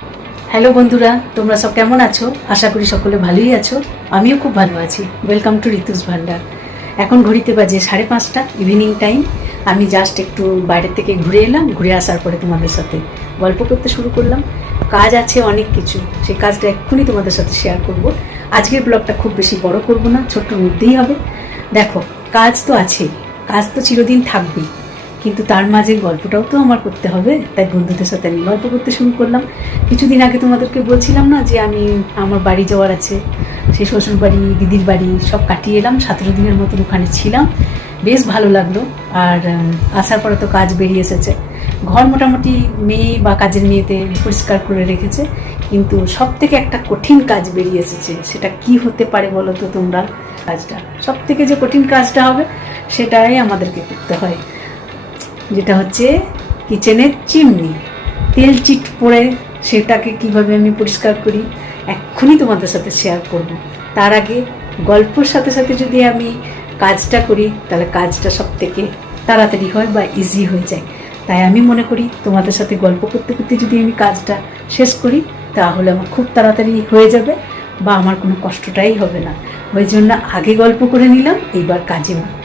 Hello বন্ধুরা, তোমরা সব কেমন আছো? আশা করি সকলে ভালোই আছো। আমিও খুব ভালো আছি। ওয়েলকাম টু ঋতুস ভান্ডার। এখন ঘড়িতে বাজে 5:30 ইভিনিং টাইম। আমি জাস্ট একটু বাইরের থেকে ঘুরে এলাম। ঘুরে আসার পরে তোমাদের সাথে গল্প করতে শুরু করলাম। কাজ আছে অনেক কিছু, সেই কাজটা এক্ষুনি তোমাদের সাথে শেয়ার করব। আজকের ব্লগটা খুব বেশি বড় করব না, ছোট্ট মধ্যেই হবে। দেখো, কাজ তো আছেই, কাজ তো চিরদিন থাকবেই, কিন্তু তার মাঝে গল্পটাও তো আমার করতে হবে। তাই বন্ধুদের সাথে আমি গল্প করতে শুরু করলাম। কিছুদিন আগে তোমাদেরকে বলছিলাম না যে আমি আমার বাড়ি যাওয়ার আছে, সেই শ্বশুর বাড়ি, দিদির বাড়ি সব কাটিয়ে এলাম। 17 দিনের মতন ওখানে ছিলাম, বেশ ভালো লাগলো। আর আসার পরে তো কাজ বেরিয়ে এসেছে। ঘর মোটামুটি মেয়ে বা কাজের মেয়েতে পরিষ্কার করে রেখেছে, কিন্তু সব থেকে একটা কঠিন কাজ বেরিয়ে এসেছে। সেটা কি হতে পারে বলো তো তোমরা? কাজটা সব থেকে যে কঠিন কাজটা হবে সেটাই আমাদেরকে করতে হয়, যেটা হচ্ছে কিচেনের চিমনি। তেল চিট পড়ে সেটাকে কিভাবে আমি পরিষ্কার করি এক্ষুনি তোমাদের সাথে শেয়ার করব। তার আগে গল্পর সাথে সাথে যদি আমি কাজটা করি তাহলে কাজটা সব থেকে তাড়াতাড়ি হয় বা ইজি হয়ে যায়। তাই আমি মনে করি তোমাদের সাথে গল্প করতে করতে যদি আমি কাজটা শেষ করি তাহলে আমার খুব তাড়াতাড়ি হয়ে যাবে বা আমার কোনো কষ্টটাই হবে না। ওই জন্য আগে গল্প করে নিলাম, এইবার কাজে মারব।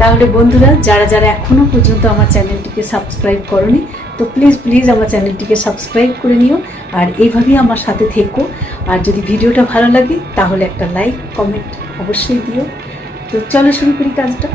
তাহলে বন্ধুরা, যারা যারা এখনও পর্যন্ত আমার চ্যানেলটিকে সাবস্ক্রাইব করনি, তো প্লিজ প্লিজ আমার চ্যানেলটিকে সাবস্ক্রাইব করে নিও আর এইভাবেই আমার সাথে থেকো। আর যদি ভিডিওটা ভালো লাগে তাহলে একটা লাইক কমেন্ট অবশ্যই দিও। তো চলো শুরু করি কাজটা।